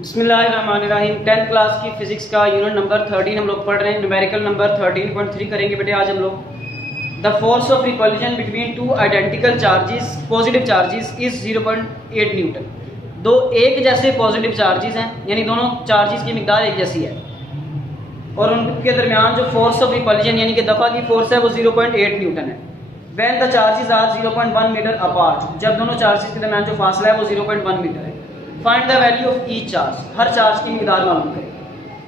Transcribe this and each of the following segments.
बिस्मिल्लाहिर्रहमानिर्रहीम। 10th class की physics का यूनिट नंबर 13 हम लोग पढ़ रहे हैं। न्यूमेरिकल नंबर 13.3 करेंगे बेटे आज हम लोग। The force of repulsion between two identical charges positive charges is 0.8 Newton. दो एक जैसे पॉजिटिव चार्जेस हैं, यानी दोनों चार्जेस की मिकदार एक जैसी है और उनके दरमियान जो फोर्स ऑफ रिपल्जन यानी कि दफा की फोर्स है वो 0.8 न्यूटन है। When the charges are 0.1 metre apart, जब दोनों चार्जेस के दरमियान जो फासला है वो 0.1 मीटर है। Find the value of each charge, her charge की मिकदार मालूम करें।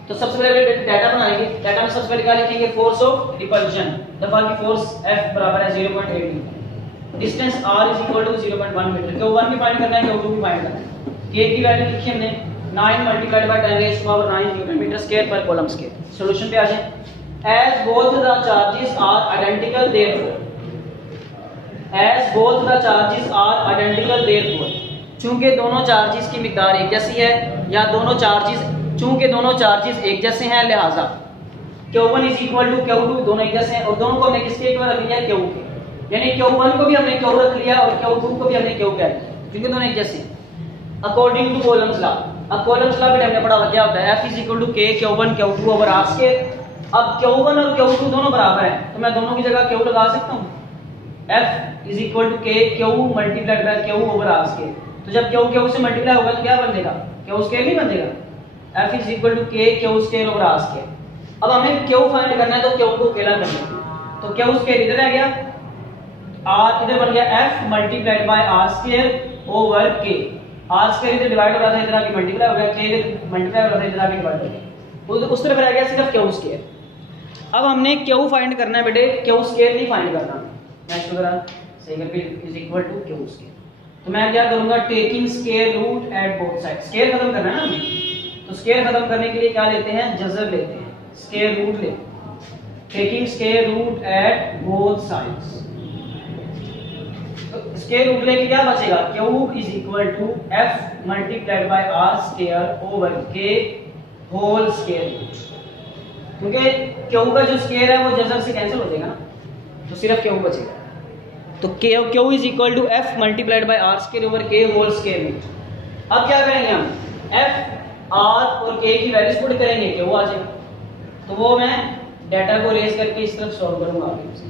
तो सबसे पहले डाटा बनाएंगे। डाटा में सबसे पहले क्या लिखेंगे? फोर्स ऑफ रिपल्जन, दफा की फोर्स F बराबर है 0.8 newton. Distance R is equal to 0.1 metre. Q1 भी फाइंड करना है, Q2 भी फाइंड करना है। K की वैल्यू लिखी हमने 9 multiplied by 10 rays to power 9 newton metre square पर कूलम स्क्वायर। सॉल्यूशन पे आ जाए। As both the charges are identical therefore, as both the charges are identical therefore, चूंकि दोनों चार्जेस की मिकदार एक जैसी है, या चूंकि दोनों चार्जेस एक जैसे हैं लिहाजा Q1 is equal to Q2, दोनों एक जैसे हैं और दोनों को हमने किसके इक्वल रख लिया? Q के, यानी Q1 को भी हमने Q रख लिया और Q2 को भी हमने Q कह लिया क्योंकि दोनों एक जैसे हैं। अकॉर्डिंग टू कॉलम्स लॉ, अब कॉलम्स लॉ भी हमने पढ़ा हुआ क्या होता है? F is equal to K Q1 Q2 over R square. अब Q1 और Q2 दोनों बराबर हैं तो मैं दोनों की जगह Q लगा सकता हूं। F is equal to K Q multiplied by Q over R square. तो जब Q से मल्टीप्लाई होगा तो क्या बनेगा? Q स्क्वायर नहीं बनेगा। F is equal to K Q square over R square. अब हमें Q फाइंड करना है तो Q को अकेला करना है, तो Q स्क्वायर इधर आ गया, R इधर बन गया F multiplied by R square over K। R square इधर डिवाइड हो रहा था, इधर आके मल्टीप्लाई हो गया, K इधर मल्टीप्लाई हो रहा था, इधर आके डिवाइड हो गया, उस तरफ रह गया सिर्फ Q स्क्वायर। अब हमने Q फाइंड करना है बेटे, Q स्क्वायर नहीं फाइंड करना। मैं इसको जरा सही करके is equal to Q square. तो मैं क्या करूंगा? Taking square root at both side, square खत्म करना है ना हमें, तो स्क्वायर खत्म करने के लिए क्या लेते हैं? जज़र लेते हैं, स्क्वायर रूट लेते हैं। Taking square root at both sides, तो स्क्वायर रूट लेके क्या बचेगा? Q is equal to F multiplied by R square over K whole square root, क्योंकि Q का जो स्क्वायर है वो जज़र से कैंसिल हो जाएगा ना, तो सिर्फ Q बचेगा। तो Q is equal to F multiplied by R square over K whole square root. अब क्या करेंगे हम? F, R और K की वैल्यूज पुट करेंगे, Q आ जाएगा। तो वो मैं डाटा को रेज करके इस तरफ सॉल्व करूंगा आगे से।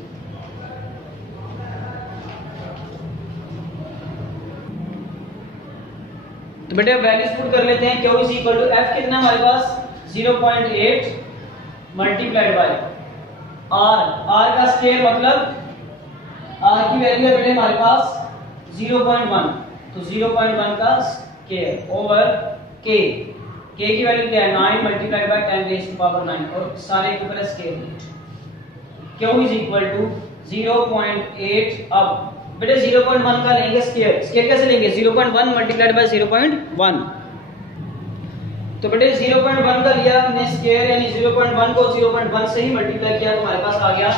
तो बेटे वैल्यूज पुट कर लेते हैं। Q is equal to F कितना हमारे पास? 0.8 मल्टीप्लाइड बाय R का स्क्वायर मतलब R की वैल्यू है बेटे हमारे पास 0.1, तो 0.1 का स्क्वायर ओवर K की वैल्यू क्या है? 9 multiplied by 10 rays to power 9 और सारे के ऊपर square root. Q is equal to 0.8। अब बेटे 0.1 का लेंगे स्क्वायर, स्क्वायर कैसे लेंगे? 0.1 मल्टीप्लाइड बाय 0.1, तो बेटे 0.1 का लिया हमने स्क्वायर, यानी 0.1 को 0.1 से ही मल्टीप्लाई किया तो हमारे पास आ गया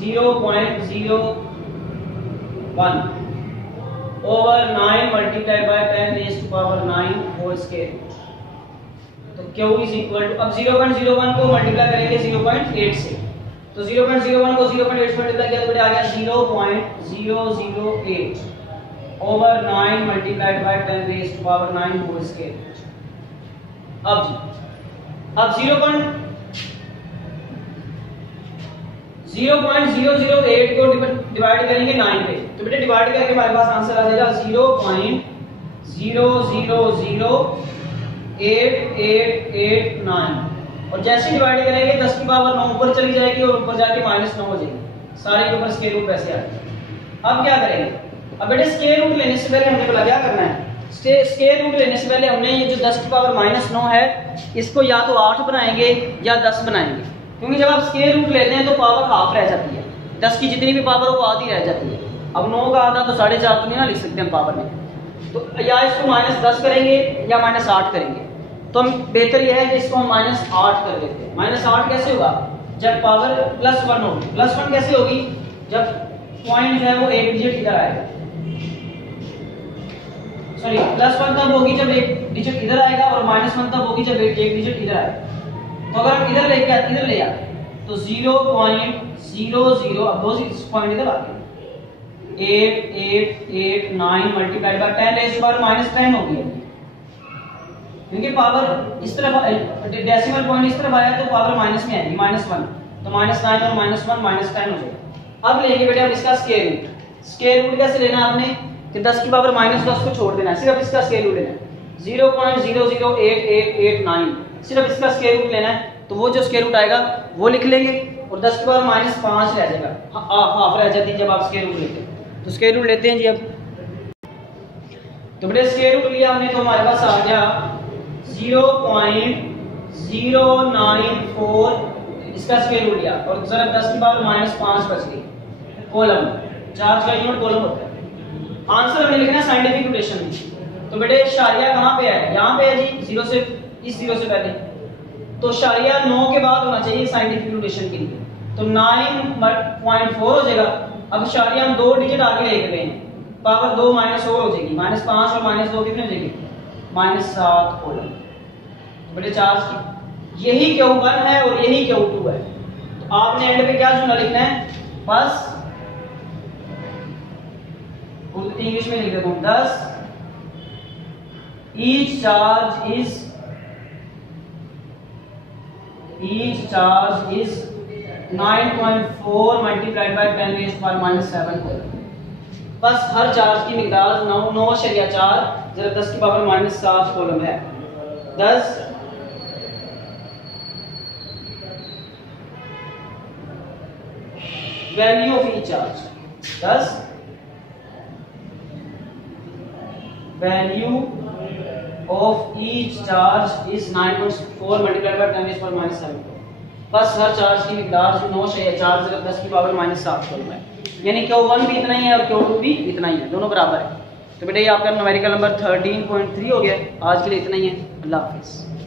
0.01 over 9 multiplied by 10 rays to power 9 whole square. तो Q इज इक्वल टू, अब 0.01 को मल्टीप्लाई करेंगे 0.8 से, तो 0.01 को 0.8 से मल्टीप्लाई किया तो बेटा आ गया 0.008 over 9 multiplied by 10 rays to power 9 whole square. अब 0.008 को डिवाइड करेंगे 9 पे, तो बेटे डिवाइड करके हमारे पास आंसर आ जाएगा 0.0088889। और जैसे डिवाइड करेंगे 10 की पावर 9 ऊपर चली जाएगी और ऊपर जाके -9 हो जाएगी, सारे के ऊपर स्क्वायर रूट वैसे आ जाएगा। अब क्या करेंगे? अब बेटे स्क्वायर रूट लेने से पहले हमने बोला क्या करना है? स्क्वायर रूट लेने से पहले हमने ये जो 10 की पावर -9 है इसको या तो 8 बनाएंगे या 10 बनाएंगे, क्योंकि जब आप स्क्वायर रूट लेते हैं तो पावर हाफ रह जाती है, 10 की जितनी भी पावर हो वो आधी रह जाती है। अब 9 का आधा तो 4.5 तो नहीं ना लिख सकते हम पावर में, तो या इसको -10 करेंगे या -8 करेंगे। तो हम बेहतर यह है कि इसको हम -8 कर देते हैं। -8 कैसे होगा? जब पावर +1 होगी। +1 कैसे होगी? जब पॉइंट जो है वो एक डिजिट इधर आएगा, सॉरी +1 तब होगी जब एक डिजिट इधर आएगा और -1 तब होगी जब एक डिजिट इधर आएगा। तो अगर हम इधर ले आते तो 0.00, अब दो पॉइंट इधर आ गए, 8889 multiplied by 10 rays to power -10 हो गया। क्योंकि पावर इस तरफ डेसिमल पॉइंट इस तरफ आया तो पावर माइनस में आएगी -1, तो -9 और -1 -10 हो जाएगा। अब लेंगे बेटा अब इसका स्क्वायर रूट। स्क्वायर रूट कैसे लेना है आपने कि 10 की पावर -10 को छोड़ देना है, सिर्फ इसका स्क्वायर रूट लेना है 0.008889, सिर्फ इसका स्क्वायर रूट लेना है। तो वो जो स्क्वायर रूट आएगा वो लिख लेंगे और 10 की पावर -5 रह जाएगा, हाफ रह जाती है जब आप स्क्वायर रूट लेते हैं। तो स्क्वायर रूट लेते हैं जी। अब तो बेटे स्क्वायर रूट लिया हमने तो हमारे पास आ गया 0.094, इसका स्क्वायर रूट लिया और जरा 10 की पावर -5 बच गई। कॉलम चार्ज का यूनिट कॉलम होता है। आंसर हमें लिखना है साइंटिफिक नोटेशन में। तो बेटे शारिया कहां पे है, यहां पे है जी, 0 से इस 0 से पहले, तो शारिया 9 के बाद होना चाहिए साइंटिफिक नोटेशन के लिए, तो 9.4 हो जाएगा। अब शारिया हम 2 डिजिट आगे लेके गए हैं, पावर 2 -4 हो जाएगी, -5 और -2 कितनी हो जाएगी, -7 कॉलम। तो बेटे चार्ज की यही Q1 है और यही Q2 है। तो आपने एंड पे क्या चुना लिखना है, बस इंग्लिश में लिख देता हूं 10 each charge is 9.4 multiplied by 10⁻⁻7 column. बस हर चार्ज की मिकदार 9.4 जरा 10 की पावर -7 कॉलम है। 10 value of each charge, 10 value of each charge is 9.4 multiplied by 10⁻⁻7। बस हर चार्ज की मिकदार 9.4 जरा 10 की पावर -7 कॉलम है, यानी Q1 भी इतना ही है और Q2 भी इतना ही है, दोनों बराबर है। तो बेटा ये आपका न्यूमेरिकल नंबर 13.3 हो गया। आज के लिए इतना ही है। अल्लाह हाफिज़।